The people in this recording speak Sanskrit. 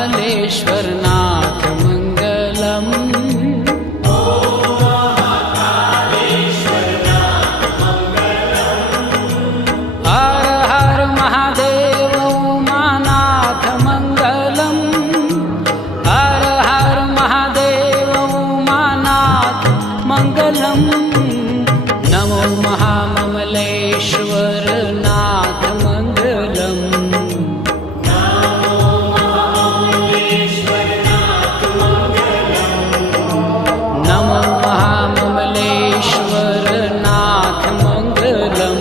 महाकालेश्वरनाथ मङ्गलम्। हर हर महादेव उमानाथ मङ्गलम्। हर हर महादेव उमानाथ मङ्गलम्। नमो महाममलेश्वरनाथ मङ्गलम्। नमो महाममलेश्वरनाथ मङ्गलम्।